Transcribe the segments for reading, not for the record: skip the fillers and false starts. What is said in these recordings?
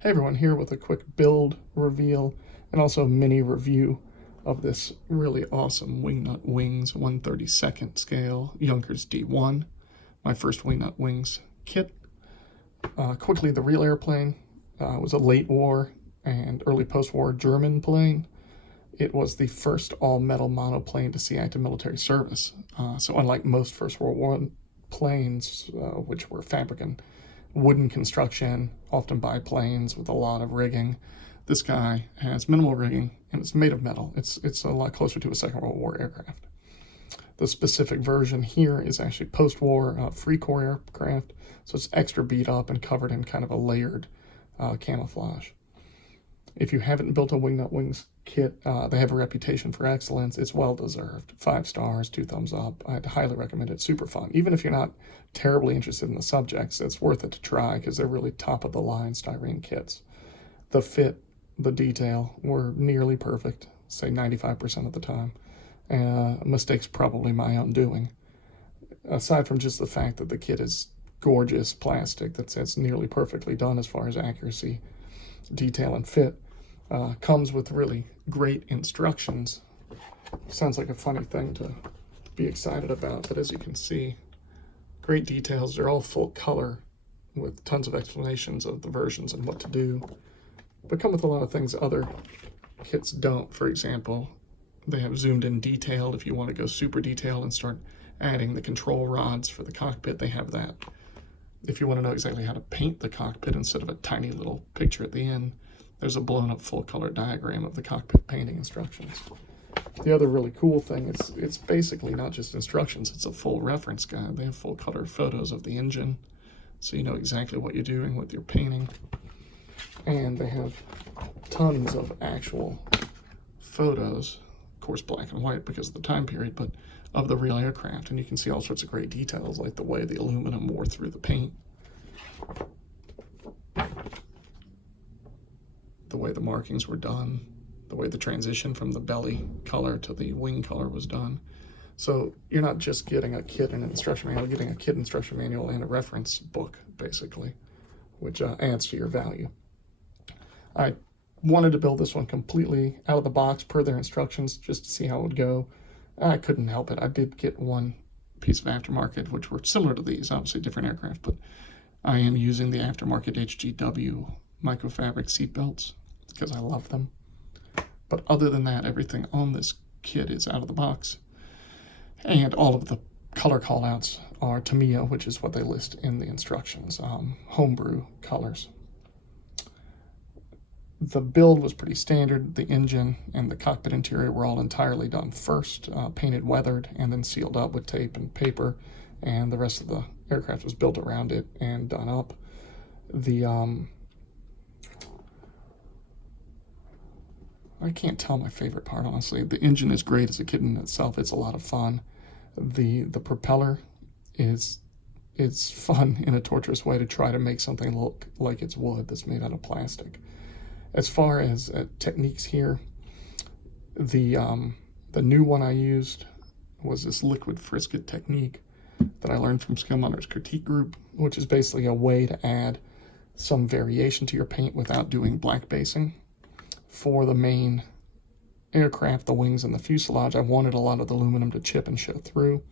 Hey everyone, here with a quick build reveal and also a mini review of this really awesome Wingnut Wings 1/32 scale Junkers D.1, my first Wingnut Wings kit. Quickly, the real airplane was a late war and early post-war German plane. It was the first all-metal monoplane to see active military service. So unlike most First World War planes, which were fabric wooden construction, often biplanes with a lot of rigging, this guy has minimal rigging and it's made of metal. It's a lot closer to a Second World War aircraft. The specific version here is actually post-war free-corps aircraft, so it's extra beat up and covered in kind of a layered camouflage. If you haven't built a Wingnut Wings kit, they have a reputation for excellence. It's well-deserved. 5 stars, 2 thumbs up. I'd highly recommend it. Super fun. Even if you're not terribly interested in the subjects, it's worth it to try because they're really top-of-the-line styrene kits. The fit, the detail were nearly perfect, say 95% of the time. Mistakes probably my own doing. Aside from just the fact that the kit is gorgeous plastic that's nearly perfectly done as far as accuracy, detail, and fit, comes with really great instructions. Sounds like a funny thing to be excited about, but as you can see, great details. They're all full color with tons of explanations of the versions and what to do, but come with a lot of things other kits don't. For example, they have zoomed in detailed. If you want to go super detailed and start adding the control rods for the cockpit, they have that. If you want to know exactly how to paint the cockpit instead of a tiny little picture at the end, there's a blown up full color diagram of the cockpit painting instructions. The other really cool thing is it's basically not just instructions, it's a full reference guide. They have full color photos of the engine, so you know exactly what you're doing with your painting. And they have tons of actual photos, of course black and white because of the time period, but of the real aircraft, and you can see all sorts of great details like the way the aluminum wore through the paint, the way the markings were done, the way the transition from the belly color to the wing color was done. So you're not just getting a kit and an instruction manual, you're getting a kit, instruction manual, and a reference book, basically, which adds to your value. I wanted to build this one completely out of the box per their instructions just to see how it would go. I couldn't help it. I did get one piece of aftermarket, which were similar to these, obviously different aircraft, but I am using the aftermarket HGW microfabric seat belts because I love them. But other than that, everything on this kit is out of the box. And all of the color callouts are Tamiya, which is what they list in the instructions, homebrew colors. The build was pretty standard. The engine and the cockpit interior were all entirely done first, painted, weathered, and then sealed up with tape and paper, and the rest of the aircraft was built around it and done up. I can't tell my favorite part, honestly. The engine is great as a kit in itself. It's a lot of fun. The propeller it's fun in a torturous way to try to make something look like it's wood that's made out of plastic. As far as techniques here, the new one I used was this liquid frisket technique that I learned from Skillmonger's critique group, which is basically a way to add some variation to your paint without doing black basing. For the main aircraft, the wings and the fuselage, I wanted a lot of the aluminum to chip and show through,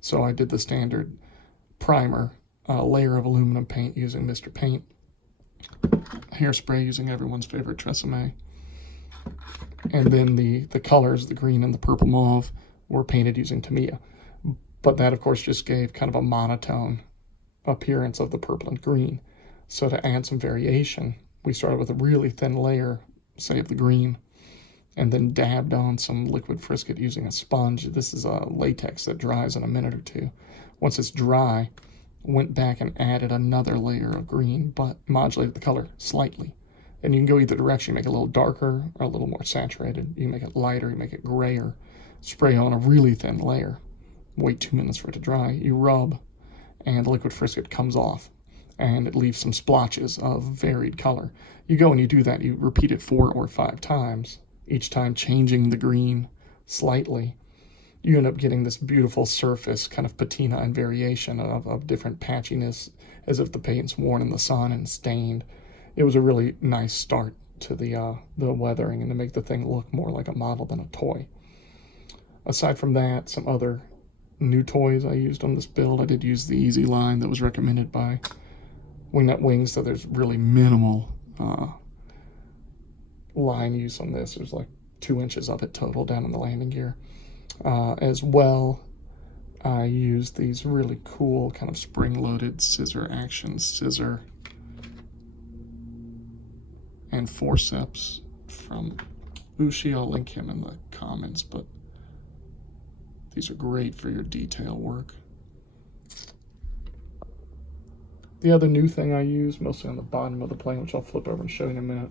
so I did the standard primer, layer of aluminum paint using Mr. Paint, hairspray using everyone's favorite Tresemme, and then the colors, the green and the purple mauve, were painted using Tamiya. But that, of course, just gave kind of a monotone appearance of the purple and green. So to add some variation, we started with a really thin layer, say of the green, and then dabbed on some liquid frisket using a sponge. This is a latex that dries in a minute or two. Once it's dry, went back and added another layer of green, but modulated the color slightly. And you can go either direction. You make it a little darker or a little more saturated. You make it lighter, you make it grayer. Spray on a really thin layer. Wait 2 minutes for it to dry. You rub, and the liquid frisket comes off, and it leaves some splotches of varied color. You go and you do that. You repeat it 4 or 5 times, each time changing the green slightly. You end up getting this beautiful surface, kind of patina and variation of different patchiness, as if the paint's worn in the sun and stained. it was a really nice start to the weathering and to make the thing look more like a model than a toy. Aside from that, some other new toys I used on this build. I did use the Easy line that was recommended by Wingnut Wings, so there's really minimal line use on this. There's like 2 inches of it total down in the landing gear. As well, I used these really cool kind of spring-loaded scissor action scissor and forceps from Ushi. I'll link him in the comments, but these are great for your detail work. The other new thing I used, mostly on the bottom of the plane, which I'll flip over and show you in a minute,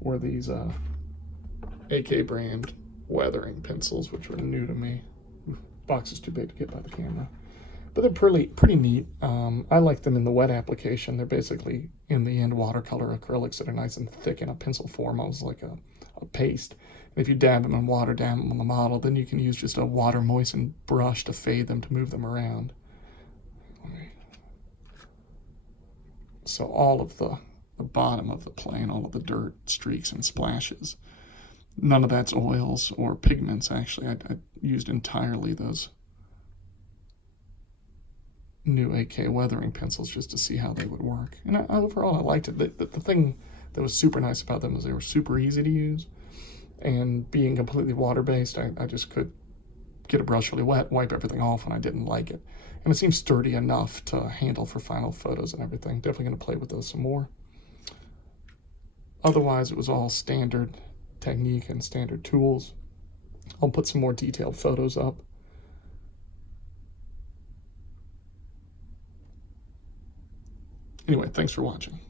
were these AK brand weathering pencils, which were new to me. Box is too big to get by the camera, but they're pretty neat. I like them in the wet application. They're basically, in the end, watercolor acrylics that are nice and thick in a pencil form, almost like a paste. And if you dab them in water, dab them on the model, then you can use just a water moistened brush to fade them, to move them around. So all of the bottom of the plane, all of the dirt, streaks, and splashes, none of that's oils or pigments, actually. I used entirely those new AK weathering pencils just to see how they would work. And overall, I liked it. The thing that was super nice about them was they were super easy to use. And being completely water-based, I just could get a brush really wet, wipe everything off when I didn't like it. And it seems sturdy enough to handle for final photos and everything. Definitely going to play with those some more. Otherwise, it was all standard technique and standard tools. I'll put some more detailed photos up. Anyway, thanks for watching.